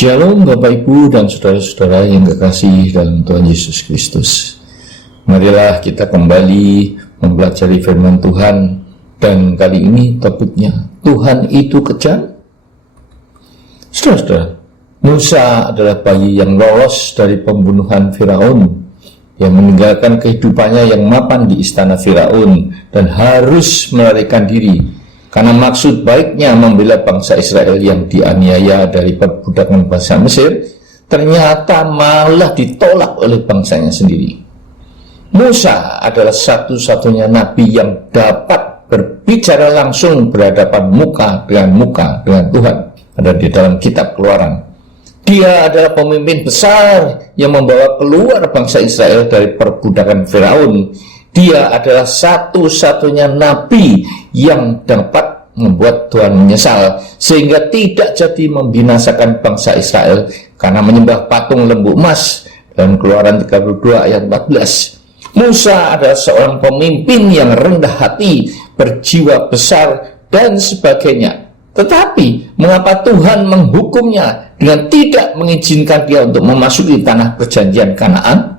Shalom Bapak Ibu dan saudara-saudara yang kekasih dalam Tuhan Yesus Kristus. Marilah kita kembali mempelajari firman Tuhan, dan kali ini topiknya Tuhan itu kejam. Saudara-saudara, Musa adalah bayi yang lolos dari pembunuhan Firaun, yang meninggalkan kehidupannya yang mapan di istana Firaun dan harus melarikan diri karena maksud baiknya membela bangsa Israel yang dianiaya dari perbudakan bangsa Mesir, ternyata malah ditolak oleh bangsanya sendiri. Musa adalah satu-satunya nabi yang dapat berbicara langsung berhadapan muka dengan Tuhan. Ada di dalam kitab Keluaran. Dia adalah pemimpin besar yang membawa keluar bangsa Israel dari perbudakan Firaun. Dia adalah satu-satunya nabi yang dapat membuat Tuhan menyesal sehingga tidak jadi membinasakan bangsa Israel karena menyembah patung lembu emas dalam Keluaran 32 ayat 14. Musa adalah seorang pemimpin yang rendah hati, berjiwa besar dan sebagainya. Tetapi mengapa Tuhan menghukumnya dengan tidak mengizinkan dia untuk memasuki tanah perjanjian Kanaan?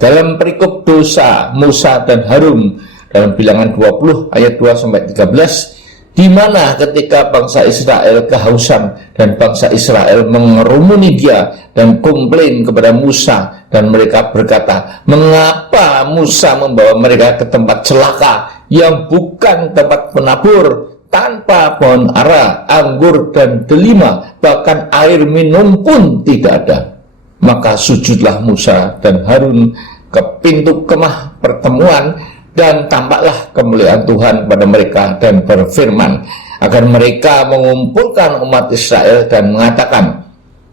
Dalam perikop dosa Musa dan Harun dalam Bilangan 20 ayat 2-13, di mana ketika bangsa Israel kehausan dan bangsa Israel mengerumuni dia dan komplain kepada Musa, dan mereka berkata, mengapa Musa membawa mereka ke tempat celaka yang bukan tempat penabur, tanpa pohon ara, anggur dan delima, bahkan air minum pun tidak ada. Maka sujudlah Musa dan Harun ke pintu kemah pertemuan, dan tampaklah kemuliaan Tuhan pada mereka dan berfirman agar mereka mengumpulkan umat Israel dan mengatakan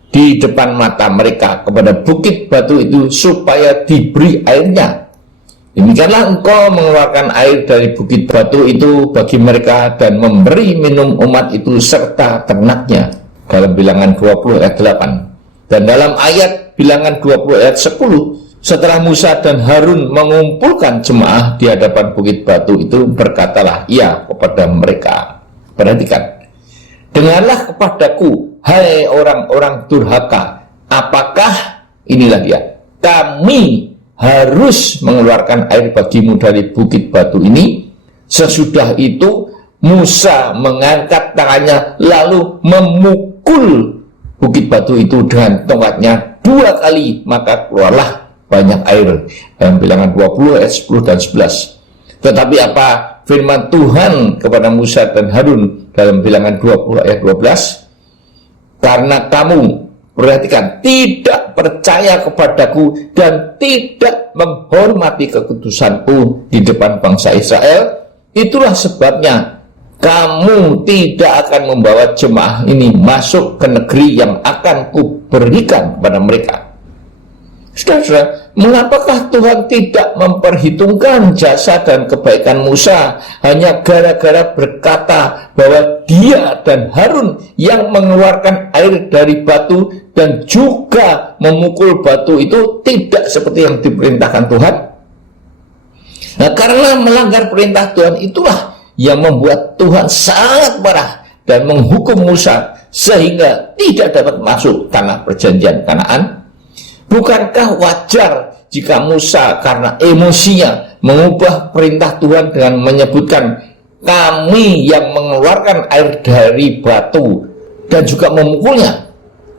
di depan mata mereka kepada bukit batu itu supaya diberi airnya. Demikianlah engkau mengeluarkan air dari bukit batu itu bagi mereka dan memberi minum umat itu serta ternaknya. Dalam Bilangan 20 ayat 8. Dan dalam ayat Bilangan 20 ayat 10, setelah Musa dan Harun mengumpulkan jemaah di hadapan bukit batu itu, berkatalah ia kepada mereka. Perhatikan. Dengarlah kepadaku, hai orang-orang durhaka. Apakah, inilah dia, kami harus mengeluarkan air bagimu dari bukit batu ini? Sesudah itu Musa mengangkat tangannya lalu memukul bukit batu itu dengan tongkatnya 2 kali, maka keluarlah banyak air. Dalam Bilangan 20 ayat 10 dan 11. Tetapi apa firman Tuhan kepada Musa dan Harun dalam Bilangan 20 ayat 12? Karena kamu, perhatikan, tidak percaya kepadaku dan tidak menghormati kekudusanku di depan bangsa Israel, itulah sebabnya kamu tidak akan membawa jemaah ini masuk ke negeri yang akan kuberikan kepada mereka. Saudara, mengapakah Tuhan tidak memperhitungkan jasa dan kebaikan Musa hanya gara-gara berkata bahwa dia dan Harun yang mengeluarkan air dari batu dan juga memukul batu itu tidak seperti yang diperintahkan Tuhan? Nah, karena melanggar perintah Tuhan itulah yang membuat Tuhan sangat marah dan menghukum Musa sehingga tidak dapat masuk tanah perjanjian Kanaan. Bukankah wajar jika Musa karena emosinya mengubah perintah Tuhan dengan menyebutkan kami yang mengeluarkan air dari batu dan juga memukulnya?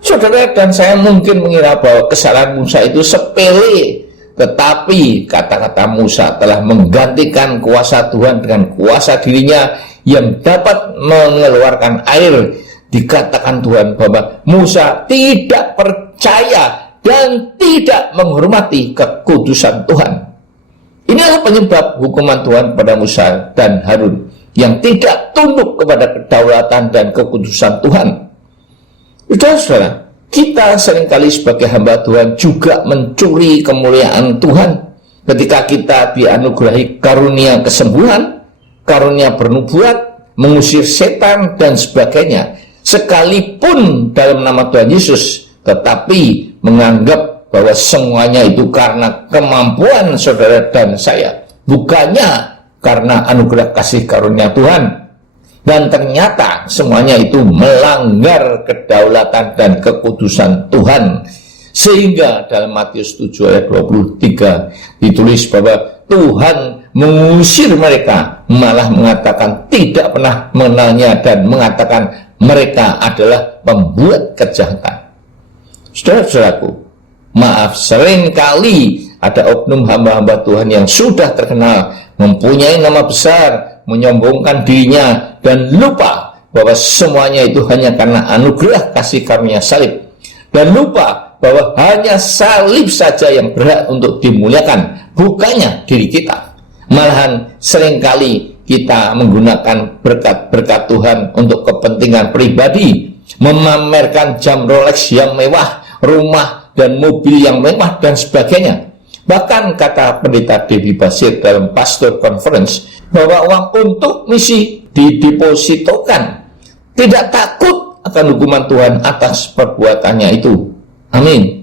Saudara dan saya mungkin mengira bahwa kesalahan Musa itu sepele, tetapi kata-kata Musa telah menggantikan kuasa Tuhan dengan kuasa dirinya yang dapat mengeluarkan air. Dikatakan Tuhan bahwa Musa tidak percaya dan tidak menghormati kekudusan Tuhan. Inilah penyebab hukuman Tuhan kepada Musa dan Harun yang tidak tunduk kepada kedaulatan dan kekudusan Tuhan. Saudara, kita seringkali sebagai hamba Tuhan juga mencuri kemuliaan Tuhan ketika kita dianugerahi karunia kesembuhan, karunia bernubuat, mengusir setan dan sebagainya, sekalipun dalam nama Tuhan Yesus, tetapi menganggap bahwa semuanya itu karena kemampuan saudara dan saya, bukannya karena anugerah kasih karunia Tuhan. Dan ternyata semuanya itu melanggar kedaulatan dan kekudusan Tuhan. Sehingga dalam Matius 7 ayat 23 ditulis bahwa Tuhan mengusir mereka, malah mengatakan tidak pernah mengenalnya dan mengatakan mereka adalah pembuat kejahatan. Saudara-saudaraku, maaf, seringkali ada oknum hamba-hamba Tuhan yang sudah terkenal, mempunyai nama besar, menyombongkan dirinya, dan lupa bahwa semuanya itu hanya karena anugerah kasih karunia salib, dan lupa bahwa hanya salib saja yang berhak untuk dimuliakan, bukannya diri kita. Malahan seringkali kita menggunakan berkat-berkat Tuhan untuk kepentingan pribadi, memamerkan jam Rolex yang mewah, rumah dan mobil yang mewah, dan sebagainya. Bahkan kata pendeta Debbie Basir dalam Pastor Conference bahwa uang untuk misi didepositokan, tidak takut akan hukuman Tuhan atas perbuatannya itu. Amin.